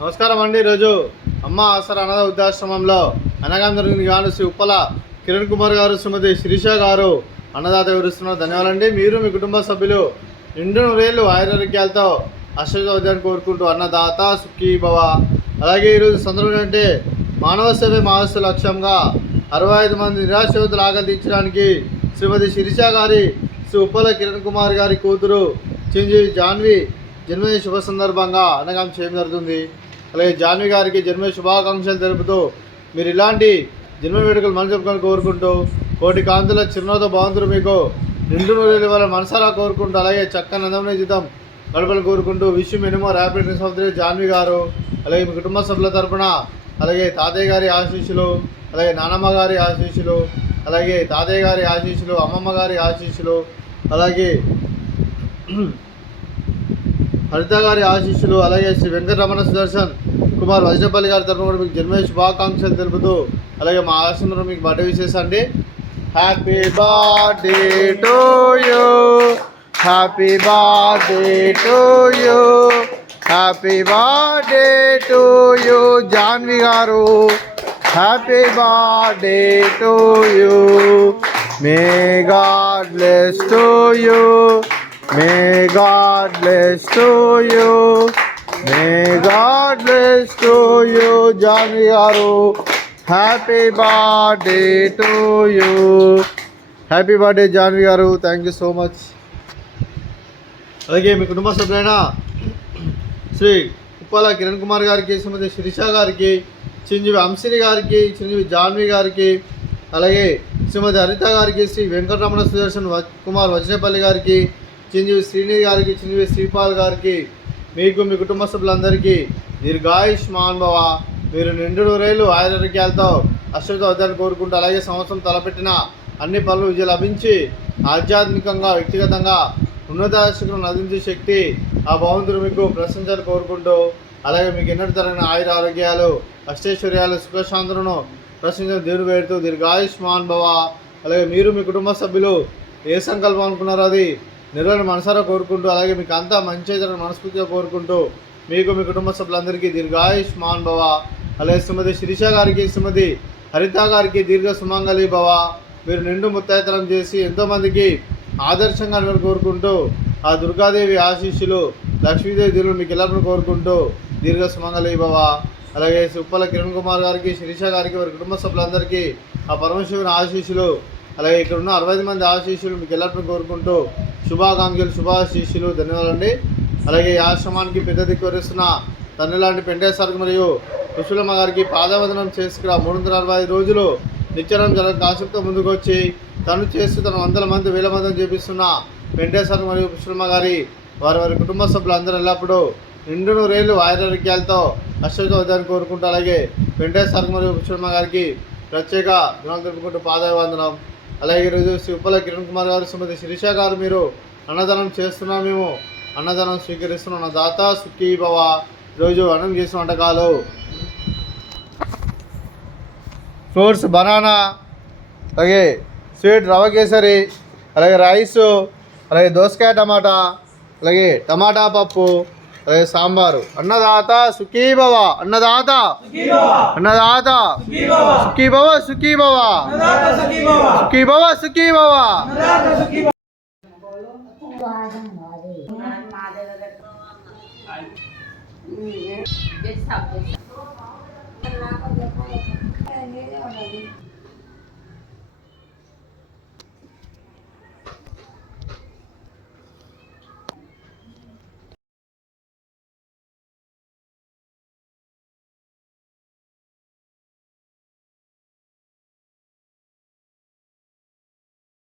నమస్కారం అండి. ఈరోజు అమ్మ ఆసరా అనాథ వృద్ధాశ్రమంలో అనగానే జరిగింది గాను శ్రీ ఉప్పల కిరణ్ కుమార్ గారు, శ్రీమతి శిరీష గారు అన్నదాత వివరిస్తున్నారు. ధన్యవాదాలండి. మీరు మీ కుటుంబ సభ్యులు నిండు నూరేళ్ళు ఆయురారోగ్యాలతో అష్టోద్యాన్ని కోరుకుంటూ అన్నదాత సుఖీ భవ. అలాగే ఈరోజు సందర్భం అంటే మానవ సేవ మహస్సు లక్ష్యంగా 65 మంది నిరాశ్రతులు ఆకర్షించడానికి శ్రీమతి శిరీష గారి, శ్రీ ఉప్పల కిరణ్ కుమార్ గారి కూతురు చిరంజీవి జాన్వి జన్మదిన శుభ సందర్భంగా అన్నదానం చేయడం జరుగుతుంది. అలాగే జాన్వి గారికి జన్మదిన శుభాకాంక్షలు తెలుపుతూ మీరు ఇలాంటి జన్మ వేడుకలు మనసు చెప్పుకొని కోరుకుంటూ కోటి కాంతుల చిరునవ్వుతో భగవంతుడు మీకు నిండు నూరేళ్ళు వాళ్ళ మనసారా కోరుకుంటూ అలాగే చక్కని అందమైన జీతం గడపలు కోరుకుంటూ విషయం ఎన్నో ర్యాపిడ్ సోదరి జాన్వి గారు, అలాగే మీ కుటుంబ సభ్యుల తరపున అలాగే తాతయ్య గారి ఆశీస్సులు, అలాగే నానమ్మ గారి ఆశీస్సులు, అలాగే తాతయ్య గారి ఆశీస్సులు, అమ్మమ్మ గారి ఆశీస్సులు, అలాగే హరిత గారి ఆశీస్సులు, అలాగే శ్రీ వెంకటరమణ సుదర్శన్ కుమార్ వజ్రపల్లి గారి తరఫున కూడా మీకు జన్మదిన శుభాకాంక్షలు తెలుపుతూ అలాగే మా ఆశ్రమంలో మీకు బర్త్డే విషెస్ అండి. Happy birthday to you, happy birthday to you, happy birthday to you Janhvi గారు, happy birthday to you, may God bless to you, may God bless to you, may God bless to you Janvi garu, happy birthday to you, happy birthday Janvi garu, thank you so much. అలాగే మీ కుటుంబ సభ్యులైన శ్రీ ఉప్పల కిరణ్ కుమార్ గారికి, శ్రీమతి శిరీష గారికి, చిరంజీవి అంశిని గారికి, చిరంజీవి జాన్వి గారికి, అలాగే శ్రీమతి హరిత గారికి, శ్రీ వెంకటరమణ సుదర్శన్ కుమార్ వజ్రపల్లి గారికి, చిరంజీవి శ్రీనిధి గారికి, చిరంజీవి శ్రీపాల్ గారికి, మీకు మీ కుటుంబ సభ్యులందరికీ దీర్ఘాయుష్మాన్ భవ. మీరు నిండు నూరేళ్ళు ఆయురారోగ్యాలతో అష్టంతో వద్దని కోరుకుంటూ అలాగే సంవత్సరం తలపెట్టిన అన్ని పనులు విజయం లభించి ఆధ్యాత్మికంగా వ్యక్తిగతంగా ఉన్నతాశక్తులను నదించే శక్తి ఆ భగవంతుడు మీకు ప్రశంసలు కోరుకుంటూ అలాగే మీకు ఎన్నటి తరగిన ఆయుర ఆరోగ్యాలు అష్టైశ్వర్యాలు సుఖశాంతులను ప్రశంసలు దేవుడు వేడుతూ దీర్ఘాయుష్మాన్ భవ. అలాగే మీరు మీ కుటుంబ సభ్యులు ఏ సంకల్పం అనుకున్నారో అది నిర్వహణ మనసారా కోరుకుంటూ అలాగే మీకు అంతా మంచి మనస్ఫూర్తిగా కోరుకుంటూ మీకు మీ కుటుంబ సభ్యులందరికీ దీర్ఘాయుష్మాన్ భవ. అలాగే శ్రీమతి శిరీష గారికి, శ్రీమతి హరిత గారికి దీర్ఘ సుమంగళి భవ. మీరు నిండు ముత్తైతనం చేసి ఎంతోమందికి ఆదర్శంగా కోరుకుంటూ ఆ దుర్గాదేవి ఆశీస్సులు, లక్ష్మీదేవి దీవులు మీకు ఎల్లప్పుడూ కోరుకుంటూ దీర్ఘ సుమంగళి భవ. అలాగే ఉప్పల కిరణ్ కుమార్ గారికి, శిరీష గారికి, వారి కుటుంబ సభ్యులందరికీ ఆ పరమశివుని ఆశీస్సులు, అలాగే ఇక్కడ ఉన్న 65 మంది ఆశీస్సులు మీకు ఎల్లప్పుడూ కోరుకుంటూ శుభాకాంక్షలు, శుభాశీస్సులు. ధన్యవాదాలండి. అలాగే ఈ ఆశ్రమానికి పెద్ద దిక్కు వరిస్తున్న తండ్రి లాంటి పెంటేశ్వరకు మరియు కుశలమ్మ గారికి పాదవందనం చేసుకురా 365 రోజులు నిత్యానం జరగ కాన్సెప్ట్తో ముందుకు వచ్చి తను చేస్తూ తన వందల మంది వేల మందిని చేపిస్తున్న పెంటేశ్వరకు మరియు కుశలమ్మ గారి వారి వారి కుటుంబ సభ్యులు ఎల్లప్పుడూ నిండు నూరేళ్ళు ఆయురారోగ్యాలతో అష్టంతో వద్దని కోరుకుంటూ అలాగే పెంటేశ్వరకు మరియు కుశలమ్మ గారికి ప్రత్యేక దినాలు తెలుపుకుంటూ పాదవందనం. అలాగే ఈరోజు శ్రీ ఉప్పల కిరణ్ కుమార్ గారు, శ్రీమతి శిరీష గారు మీరు అన్నదానం చేస్తున్నాం, మేము అన్నదానం స్వీకరిస్తున్నాం. నా దాత సుఖీ భవ. ఈరోజు అన్నం చేసిన వంటకాలు ఫ్రూట్స్ బనానా, అలాగే స్వీట్ రవ కేసరి, అలాగే రైస్, అలాగే దోసకాయ టమాటా, అలాగే టమాటా పప్పు, అలాగే సాంబారు. అన్నదాత సుఖీ భవ, అన్నదాత అన్నదాత సుఖీ భవ, సుఖీ భవ, సుఖీ భవ, సుఖీ భవ.